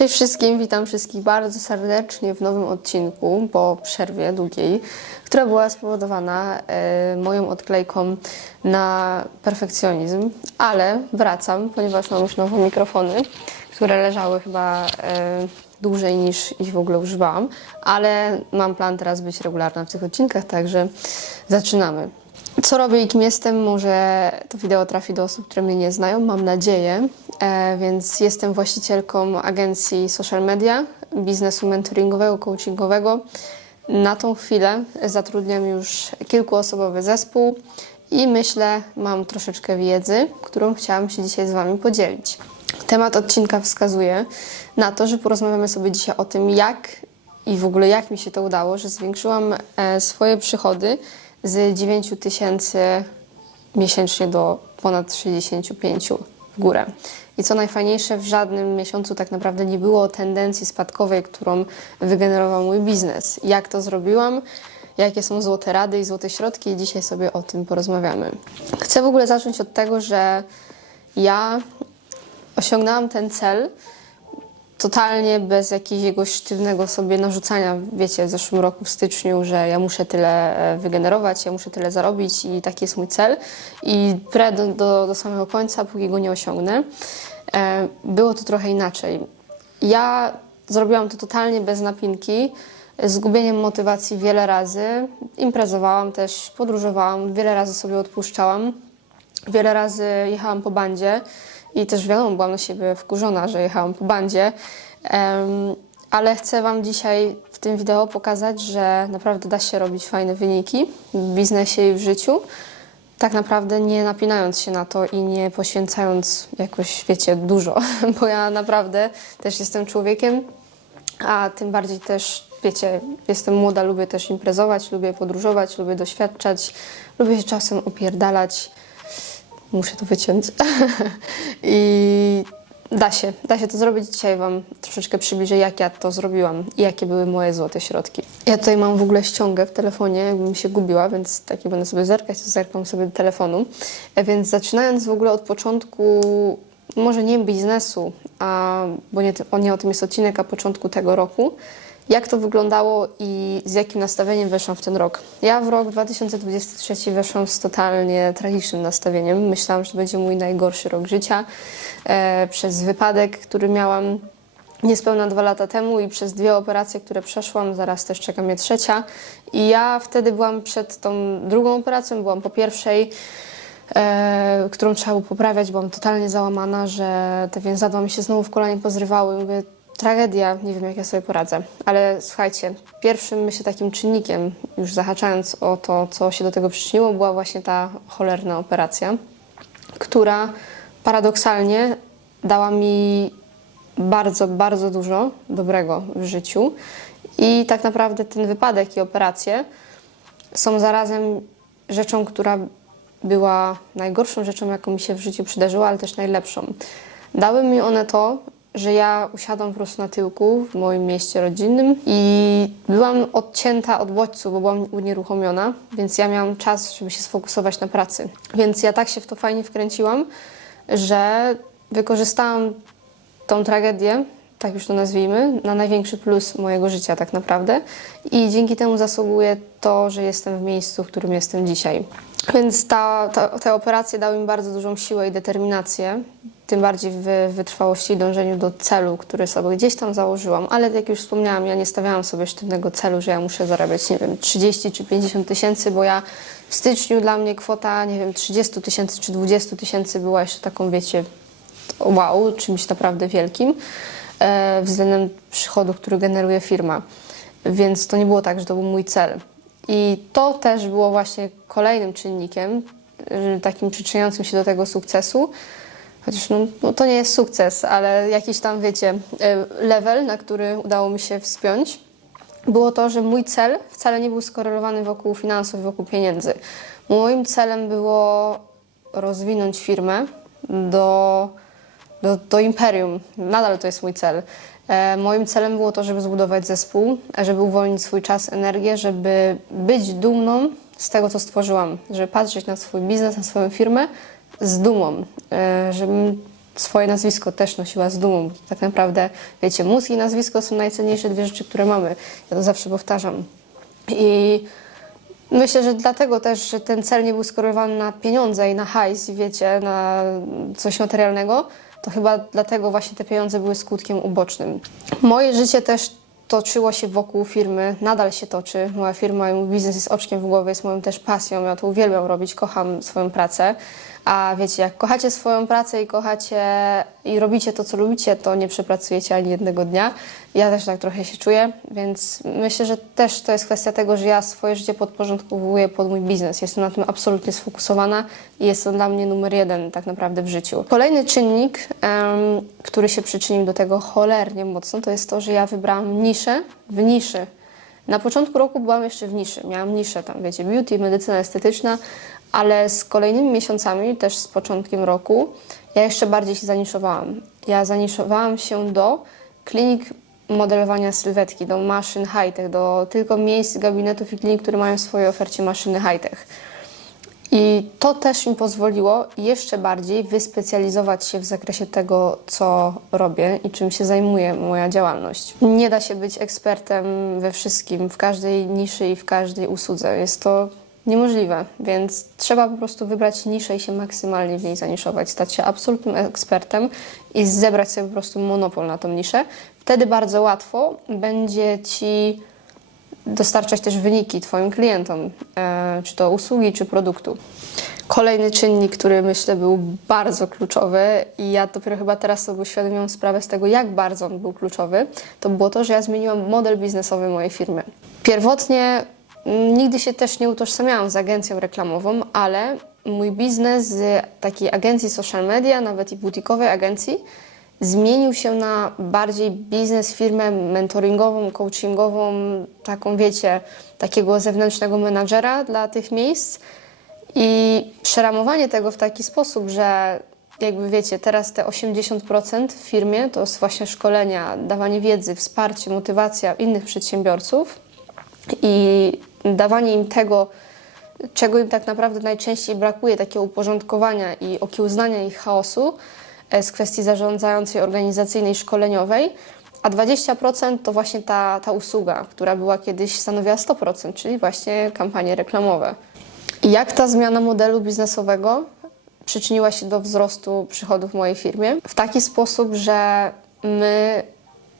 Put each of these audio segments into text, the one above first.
Cześć wszystkim, witam wszystkich bardzo serdecznie w nowym odcinku po przerwie długiej, która była spowodowana moją odklejką na perfekcjonizm, ale wracam, ponieważ mam już nowe mikrofony, które leżały chyba dłużej niż ich w ogóle używałam, ale mam plan teraz być regularna w tych odcinkach, także zaczynamy. Co robię i kim jestem? Może to wideo trafi do osób, które mnie nie znają, mam nadzieję. Więc jestem właścicielką agencji social media, biznesu mentoringowego, coachingowego. Na tą chwilę zatrudniam już kilkuosobowy zespół i myślę, mam troszeczkę wiedzy, którą chciałam się dzisiaj z Wami podzielić. Temat odcinka wskazuje na to, że porozmawiamy sobie dzisiaj o tym, jak i w ogóle jak mi się to udało, że zwiększyłam swoje przychody z 9 000 miesięcznie do ponad 65 w górę. I co najfajniejsze, w żadnym miesiącu tak naprawdę nie było tendencji spadkowej, którą wygenerował mój biznes. Jak to zrobiłam? Jakie są złote rady i złote środki? I dzisiaj sobie o tym porozmawiamy. Chcę w ogóle zacząć od tego, że ja osiągnęłam ten cel totalnie bez jakiegoś sztywnego sobie narzucania, wiecie, w zeszłym roku w styczniu, że ja muszę tyle wygenerować, ja muszę tyle zarobić i taki jest mój cel. I do samego końca, póki go nie osiągnę, było to trochę inaczej. Ja zrobiłam to totalnie bez napinki, z gubieniem motywacji wiele razy. Imprezowałam też, podróżowałam, wiele razy sobie odpuszczałam, wiele razy jechałam po bandzie. I też wiadomo, byłam na siebie wkurzona, że jechałam po bandzie, ale chcę Wam dzisiaj w tym wideo pokazać, że naprawdę da się robić fajne wyniki w biznesie i w życiu, tak naprawdę nie napinając się na to i nie poświęcając jakoś, wiecie, dużo, bo ja naprawdę też jestem człowiekiem, a tym bardziej też, wiecie, jestem młoda, lubię też imprezować, lubię podróżować, lubię doświadczać, lubię się czasem opierdalać. Muszę to wyciąć. I da się to zrobić. Dzisiaj Wam troszeczkę przybliżę, jak ja to zrobiłam i jakie były moje złote środki. Ja tutaj mam w ogóle ściągę w telefonie, jakbym się gubiła, więc tak jak będę sobie zerkać, to zerkam sobie do telefonu. Więc zaczynając w ogóle od początku, może nie biznesu, bo nie o tym jest odcinek, a początku tego roku, jak to wyglądało i z jakim nastawieniem weszłam w ten rok. Ja w rok 2023 weszłam z totalnie tragicznym nastawieniem. Myślałam, że to będzie mój najgorszy rok życia. Przez wypadek, który miałam niespełna 2 lata temu i przez 2 operacje, które przeszłam, zaraz też czeka mnie 3. I ja wtedy byłam przed tą drugą operacją, byłam po pierwszej, którą trzeba było poprawiać. Byłam totalnie załamana, że te więzadła mi się znowu w kolanie pozrywały. Mówię, tragedia, nie wiem jak ja sobie poradzę, ale słuchajcie, pierwszym myślę takim czynnikiem, już zahaczając o to, co się do tego przyczyniło, była właśnie ta cholerna operacja, która paradoksalnie dała mi bardzo, bardzo dużo dobrego w życiu i tak naprawdę ten wypadek i operacje są zarazem rzeczą, która była najgorszą rzeczą, jaką mi się w życiu przydarzyła, ale też najlepszą. Dały mi one to, że ja usiadłam po prostu na tyłku w moim mieście rodzinnym i byłam odcięta od bodźców, bo byłam unieruchomiona, więc ja miałam czas, żeby się sfokusować na pracy. Więc ja tak się w to fajnie wkręciłam, że wykorzystałam tą tragedię, tak już to nazwijmy, na największy plus mojego życia tak naprawdę i dzięki temu zasługuję to, że jestem w miejscu, w którym jestem dzisiaj. Więc te operacje dały mi bardzo dużą siłę i determinację, tym bardziej w wytrwałości i dążeniu do celu, który sobie gdzieś tam założyłam. Ale jak już wspomniałam, ja nie stawiałam sobie sztywnego celu, że ja muszę zarabiać, nie wiem, 30 czy 50 tysięcy, bo ja w styczniu dla mnie kwota, nie wiem, 30 tysięcy czy 20 tysięcy była jeszcze taką, wiecie, wow, czymś naprawdę wielkim względem przychodu, który generuje firma. Więc to nie było tak, że to był mój cel. I to też było właśnie kolejnym czynnikiem, takim przyczyniającym się do tego sukcesu. Chociaż no to nie jest sukces, ale jakiś tam, wiecie, level, na który udało mi się wspiąć, było to, że mój cel wcale nie był skorelowany wokół finansów, wokół pieniędzy. Moim celem było rozwinąć firmę do imperium. Nadal to jest mój cel. Moim celem było to, żeby zbudować zespół, żeby uwolnić swój czas, energię, żeby być dumną z tego, co stworzyłam, żeby patrzeć na swój biznes, na swoją firmę z dumą, żebym swoje nazwisko też nosiła z dumą. Tak naprawdę, wiecie, mózg i nazwisko są najcenniejsze dwie rzeczy, które mamy. Ja to zawsze powtarzam. I myślę, że dlatego też, że ten cel nie był skorelowany na pieniądze i na hajs, wiecie, na coś materialnego, to chyba dlatego właśnie te pieniądze były skutkiem ubocznym. Moje życie też toczyło się wokół firmy, nadal się toczy. Moja firma i mój biznes jest oczkiem w głowie, jest moją też pasją. Ja to uwielbiam robić, kocham swoją pracę. A wiecie, jak kochacie swoją pracę i kochacie i robicie to, co lubicie, to nie przepracujecie ani jednego dnia. Ja też tak trochę się czuję, więc myślę, że też to jest kwestia tego, że ja swoje życie podporządkowuję pod mój biznes. Jestem na tym absolutnie sfokusowana i jest to dla mnie numer jeden tak naprawdę w życiu. Kolejny czynnik, który się przyczynił do tego cholernie mocno, to jest to, że ja wybrałam niszę w niszy. Na początku roku byłam jeszcze w niszy. Miałam niszę tam, wiecie, beauty, medycyna estetyczna, ale z kolejnymi miesiącami, też z początkiem roku, ja jeszcze bardziej się zaniszowałam. Ja zaniszowałam się do klinik modelowania sylwetki, do maszyn high-tech, do tylko miejsc, gabinetów i klinik, które mają w swojej ofercie maszyny high-tech. I to też mi pozwoliło jeszcze bardziej wyspecjalizować się w zakresie tego, co robię i czym się zajmuje moja działalność. Nie da się być ekspertem we wszystkim, w każdej niszy i w każdej usłudze. Jest to niemożliwe, więc trzeba po prostu wybrać niszę i się maksymalnie w niej zaniszować, stać się absolutnym ekspertem i zebrać sobie po prostu monopol na tą niszę. Wtedy bardzo łatwo będzie Ci dostarczać też wyniki Twoim klientom, czy to usługi, czy produktu. Kolejny czynnik, który myślę był bardzo kluczowy i ja dopiero chyba teraz sobie uświadomiłam sprawę z tego, jak bardzo on był kluczowy, to było to, że ja zmieniłam model biznesowy mojej firmy. Pierwotnie nigdy się też nie utożsamiałam z agencją reklamową, ale mój biznes z takiej agencji social media, nawet i butikowej agencji, zmienił się na bardziej biznes, firmę mentoringową, coachingową, taką wiecie, takiego zewnętrznego menadżera dla tych miejsc i przeramowanie tego w taki sposób, że jakby wiecie, teraz te 80% w firmie to jest właśnie szkolenia, dawanie wiedzy, wsparcie, motywacja innych przedsiębiorców i dawanie im tego, czego im tak naprawdę najczęściej brakuje, takiego uporządkowania i okiełznania ich chaosu z kwestii zarządzającej, organizacyjnej, szkoleniowej, a 20% to właśnie ta usługa, która była kiedyś stanowiła 100%, czyli właśnie kampanie reklamowe. I jak ta zmiana modelu biznesowego przyczyniła się do wzrostu przychodów w mojej firmie? W taki sposób, że my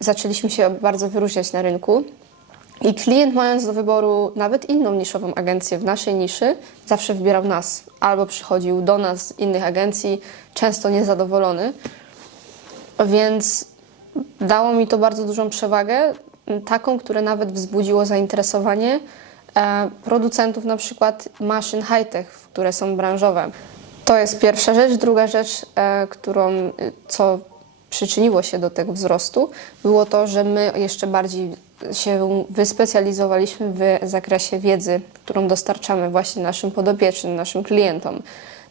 zaczęliśmy się bardzo wyróżniać na rynku i klient, mając do wyboru nawet inną niszową agencję w naszej niszy, zawsze wybierał nas. Albo przychodził do nas z innych agencji, często niezadowolony. Więc dało mi to bardzo dużą przewagę, taką, która nawet wzbudziło zainteresowanie producentów na przykład maszyn high-tech, które są branżowe. To jest pierwsza rzecz. Druga rzecz, co przyczyniło się do tego wzrostu, było to, że my jeszcze bardziej się wyspecjalizowaliśmy w zakresie wiedzy, którą dostarczamy właśnie naszym podopiecznym, naszym klientom.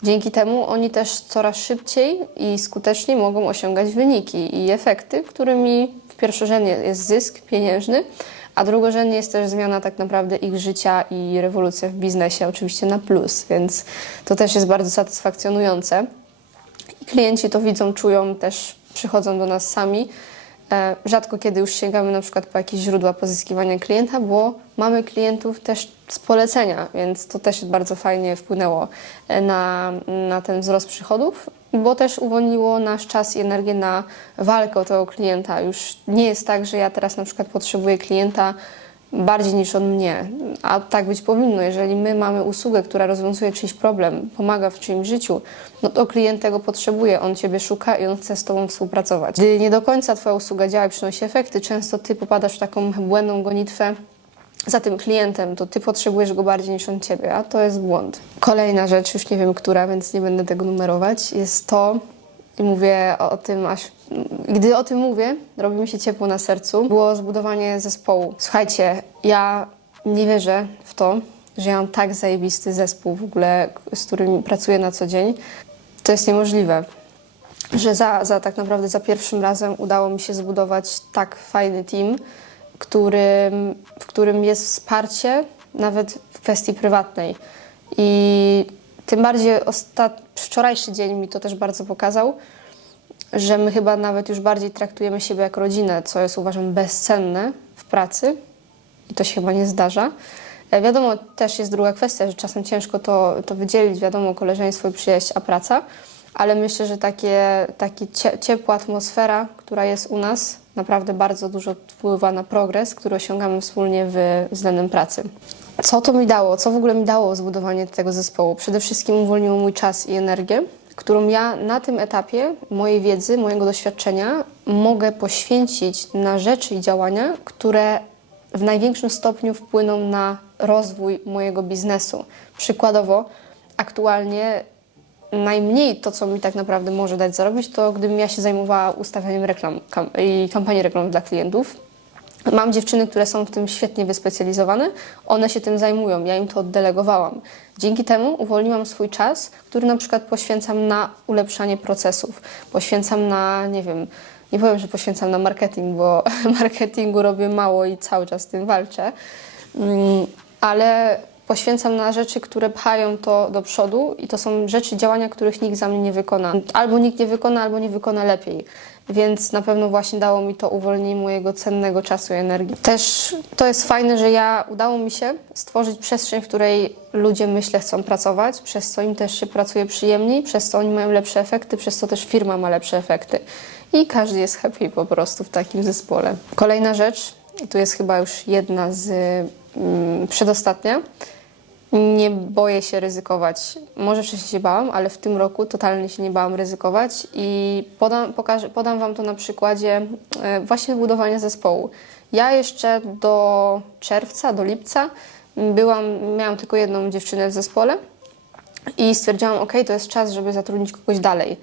Dzięki temu oni też coraz szybciej i skuteczniej mogą osiągać wyniki i efekty, którymi pierwszorzędnie jest zysk pieniężny, a drugorzędnie jest też zmiana tak naprawdę ich życia i rewolucja w biznesie, oczywiście na plus, więc to też jest bardzo satysfakcjonujące. I klienci to widzą, czują, też przychodzą do nas sami. Rzadko kiedy już sięgamy na przykład po jakieś źródła pozyskiwania klienta, bo mamy klientów też z polecenia, więc to też bardzo fajnie wpłynęło na ten wzrost przychodów, bo też uwolniło nasz czas i energię na walkę o tego klienta. Już nie jest tak, że ja teraz na przykład potrzebuję klienta bardziej niż on mnie, a tak być powinno. Jeżeli my mamy usługę, która rozwiązuje czyjś problem, pomaga w czyimś życiu, no to klient tego potrzebuje, on Ciebie szuka i on chce z Tobą współpracować. Gdy nie do końca Twoja usługa działa i przynosi efekty, często Ty popadasz w taką błędną gonitwę za tym klientem, to Ty potrzebujesz go bardziej niż on Ciebie, a to jest błąd. Kolejna rzecz, już nie wiem która, więc nie będę tego numerować, jest to, i mówię o tym gdy o tym mówię, robi mi się ciepło na sercu, było zbudowanie zespołu. Słuchajcie, ja nie wierzę w to, że ja mam tak zajebisty zespół w ogóle, z którym pracuję na co dzień. To jest niemożliwe, że tak naprawdę za pierwszym razem udało mi się zbudować tak fajny team, w którym jest wsparcie nawet w kwestii prywatnej. I tym bardziej wczorajszy dzień mi to też bardzo pokazał, że my chyba nawet już bardziej traktujemy siebie jak rodzinę, co jest uważam bezcenne w pracy i to się chyba nie zdarza. Wiadomo, też jest druga kwestia, że czasem ciężko to wydzielić, wiadomo, koleżeństwo i przyjaźń, a praca, ale myślę, że taka ciepła atmosfera, która jest u nas, naprawdę bardzo dużo wpływa na progres, który osiągamy wspólnie względem pracy. Co to mi dało? Co w ogóle mi dało zbudowanie tego zespołu? Przede wszystkim uwolniło mój czas i energię, którą ja na tym etapie mojej wiedzy, mojego doświadczenia mogę poświęcić na rzeczy i działania, które w największym stopniu wpłyną na rozwój mojego biznesu. Przykładowo, aktualnie najmniej to, co mi tak naprawdę może dać zarobić, to gdybym ja się zajmowała ustawianiem reklam i kampanii reklamowych dla klientów. Mam dziewczyny, które są w tym świetnie wyspecjalizowane, one się tym zajmują, ja im to oddelegowałam. Dzięki temu uwolniłam swój czas, który na przykład poświęcam na ulepszanie procesów, poświęcam na, nie wiem, nie powiem, że poświęcam na marketing, bo marketingu robię mało i cały czas z tym walczę, ale poświęcam na rzeczy, które pchają to do przodu i to są rzeczy, działania, których nikt za mnie nie wykona. Albo nikt nie wykona, albo nie wykona lepiej. Więc na pewno właśnie dało mi to uwolnienie mojego cennego czasu i energii. Też to jest fajne, że udało mi się stworzyć przestrzeń, w której ludzie, myślę, chcą pracować, przez co im też się pracuje przyjemniej, przez co oni mają lepsze efekty, przez co też firma ma lepsze efekty. I każdy jest happy po prostu w takim zespole. Kolejna rzecz, i tu jest chyba już jedna z przedostatnia. Nie boję się ryzykować. Może wcześniej się bałam, ale w tym roku totalnie się nie bałam ryzykować i podam Wam to na przykładzie właśnie budowania zespołu. Ja jeszcze do czerwca, do lipca miałam tylko jedną dziewczynę w zespole i stwierdziłam, ok, to jest czas, żeby zatrudnić kogoś dalej.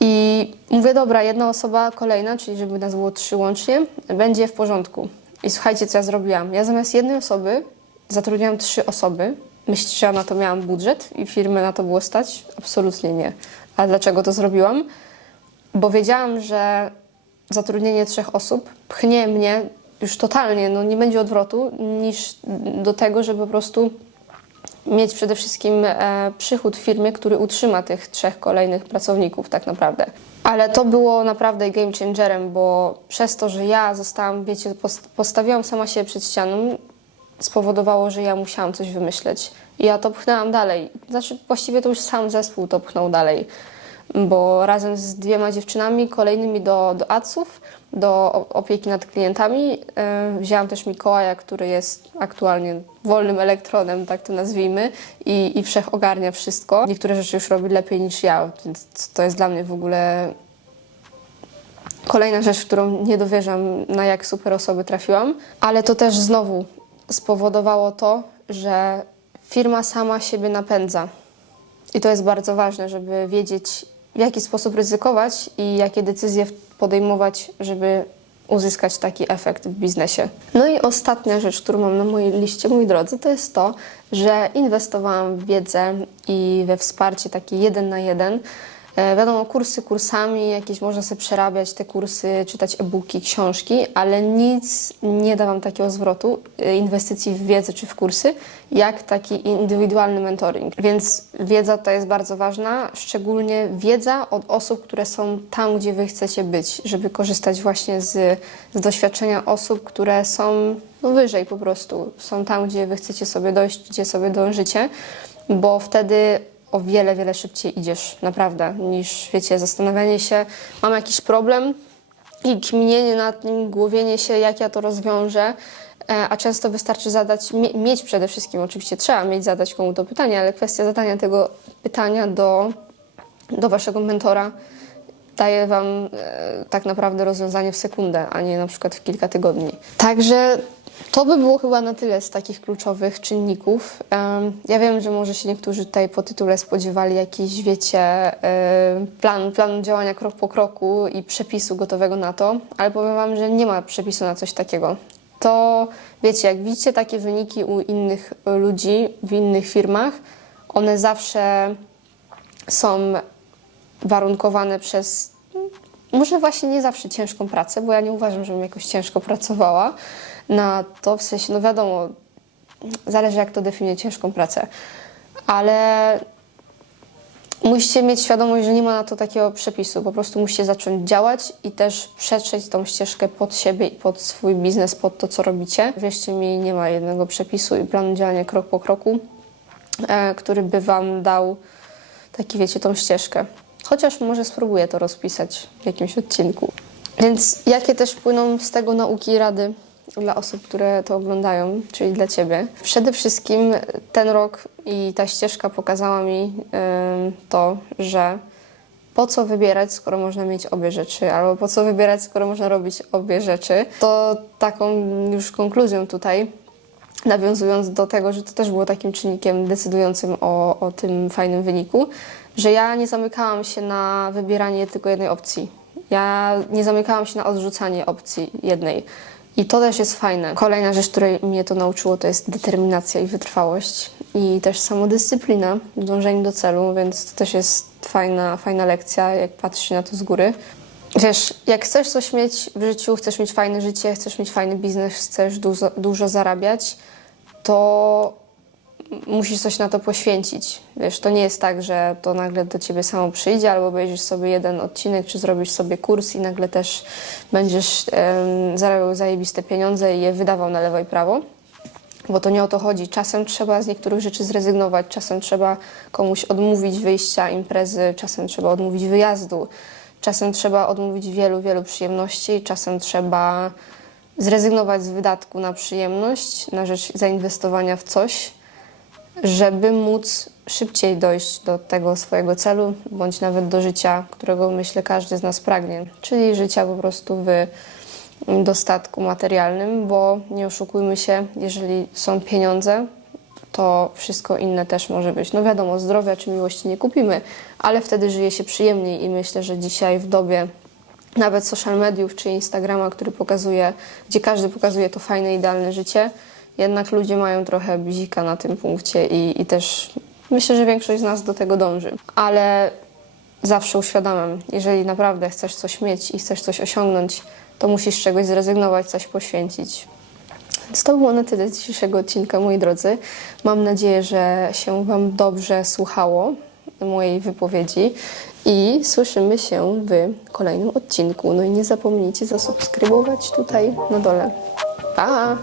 I mówię, dobra, jedna osoba kolejna, czyli żeby nas było 3 łącznie, będzie w porządku. I słuchajcie, co ja zrobiłam. Ja zamiast jednej osoby zatrudniałam 3 osoby. Myślicie, że ja na to miałam budżet i firmy na to było stać? Absolutnie nie. A dlaczego to zrobiłam? Bo wiedziałam, że zatrudnienie 3 osób pchnie mnie już totalnie, no nie będzie odwrotu, niż do tego, żeby po prostu mieć przede wszystkim przychód w firmie, który utrzyma tych 3 kolejnych pracowników tak naprawdę. Ale to było naprawdę game changerem, bo przez to, że ja zostałam, wiecie, postawiłam sama siebie przed ścianą, spowodowało, że ja musiałam coś wymyśleć. I ja to pchnęłam dalej. Znaczy, właściwie to już sam zespół to pchnął dalej. Bo razem z 2 dziewczynami kolejnymi do adsów, do opieki nad klientami, wzięłam też Mikołaja, który jest aktualnie wolnym elektronem, tak to nazwijmy, i wszechogarnia wszystko. Niektóre rzeczy już robi lepiej niż ja, więc to jest dla mnie w ogóle kolejna rzecz, w którą nie dowierzam, na jak super osoby trafiłam. Ale to też znowu spowodowało to, że firma sama siebie napędza. I to jest bardzo ważne, żeby wiedzieć, w jaki sposób ryzykować i jakie decyzje podejmować, żeby uzyskać taki efekt w biznesie. No i ostatnia rzecz, którą mam na mojej liście, moi drodzy, to jest to, że inwestowałam w wiedzę i we wsparcie takie 1 na 1. Wiadomo, kursy kursami, jakieś można sobie przerabiać te kursy, czytać e-booki, książki, ale nic nie da Wam takiego zwrotu inwestycji w wiedzę czy w kursy, jak taki indywidualny mentoring. Więc wiedza to jest bardzo ważna, szczególnie wiedza od osób, które są tam, gdzie Wy chcecie być, żeby korzystać właśnie z doświadczenia osób, które są wyżej po prostu, są tam, gdzie Wy chcecie sobie dojść, gdzie sobie dążycie, bo wtedy o wiele, wiele szybciej idziesz, naprawdę, niż, wiecie, zastanawianie się, mam jakiś problem i kminienie nad nim, głowienie się, jak ja to rozwiążę, a często wystarczy mieć przede wszystkim, oczywiście trzeba mieć, zadać komu to pytanie, ale kwestia zadania tego pytania do Waszego mentora daje Wam tak naprawdę rozwiązanie w sekundę, a nie na przykład w kilka tygodni. Także to by było chyba na tyle z takich kluczowych czynników. Ja wiem, że może się niektórzy tutaj po tytule spodziewali jakiś, wiecie, plan działania krok po kroku i przepisu gotowego na to, ale powiem Wam, że nie ma przepisu na coś takiego. To, wiecie, jak widzicie takie wyniki u innych ludzi w innych firmach, one zawsze są warunkowane przez, może właśnie nie zawsze ciężką pracę, bo ja nie uważam, żebym jakoś ciężko pracowała na to, w sensie, no wiadomo, zależy jak to definiuje ciężką pracę, ale musicie mieć świadomość, że nie ma na to takiego przepisu. Po prostu musicie zacząć działać i też przetrzeć tą ścieżkę pod siebie i pod swój biznes, pod to, co robicie. Wierzcie mi, nie ma jednego przepisu i planu działania krok po kroku, który by wam dał taki, wiecie, tą ścieżkę. Chociaż może spróbuję to rozpisać w jakimś odcinku. Więc jakie też płyną z tego nauki i rady dla osób, które to oglądają, czyli dla Ciebie? Przede wszystkim ten rok i ta ścieżka pokazała mi to, że po co wybierać, skoro można mieć obie rzeczy, albo po co wybierać, skoro można robić obie rzeczy. To taką już konkluzją tutaj, nawiązując do tego, że to też było takim czynnikiem decydującym o tym fajnym wyniku, że ja nie zamykałam się na wybieranie tylko jednej opcji. Ja nie zamykałam się na odrzucanie opcji jednej. I to też jest fajne. Kolejna rzecz, której mnie to nauczyło, to jest determinacja i wytrwałość. I też samodyscyplina w dążeniu do celu, więc to też jest fajna lekcja, jak patrzy się na to z góry. Wiesz, jak chcesz coś mieć w życiu, chcesz mieć fajne życie, chcesz mieć fajny biznes, chcesz dużo zarabiać, to musisz coś na to poświęcić. Wiesz, to nie jest tak, że to nagle do ciebie samo przyjdzie, albo obejrzysz sobie jeden odcinek, czy zrobisz sobie kurs i nagle też będziesz zarabiał zajebiste pieniądze i je wydawał na lewo i prawo. Bo to nie o to chodzi. Czasem trzeba z niektórych rzeczy zrezygnować, czasem trzeba komuś odmówić wyjścia, imprezy, czasem trzeba odmówić wyjazdu, czasem trzeba odmówić wielu przyjemności, czasem trzeba zrezygnować z wydatku na przyjemność, na rzecz zainwestowania w coś, żeby móc szybciej dojść do tego swojego celu, bądź nawet do życia, którego myślę każdy z nas pragnie, czyli życia po prostu w dostatku materialnym, bo nie oszukujmy się, jeżeli są pieniądze, to wszystko inne też może być. No wiadomo, zdrowia czy miłości nie kupimy, ale wtedy żyje się przyjemniej i myślę, że dzisiaj w dobie nawet social mediów czy Instagrama, gdzie każdy pokazuje to fajne, idealne życie, jednak ludzie mają trochę bzika na tym punkcie i też myślę, że większość z nas do tego dąży. Ale zawsze uświadamiam, jeżeli naprawdę chcesz coś mieć i chcesz coś osiągnąć, to musisz czegoś zrezygnować, coś poświęcić. Więc to było na tyle z dzisiejszego odcinka, moi drodzy. Mam nadzieję, że się Wam dobrze słuchało mojej wypowiedzi i słyszymy się w kolejnym odcinku. No i nie zapomnijcie zasubskrybować tutaj na dole. Pa!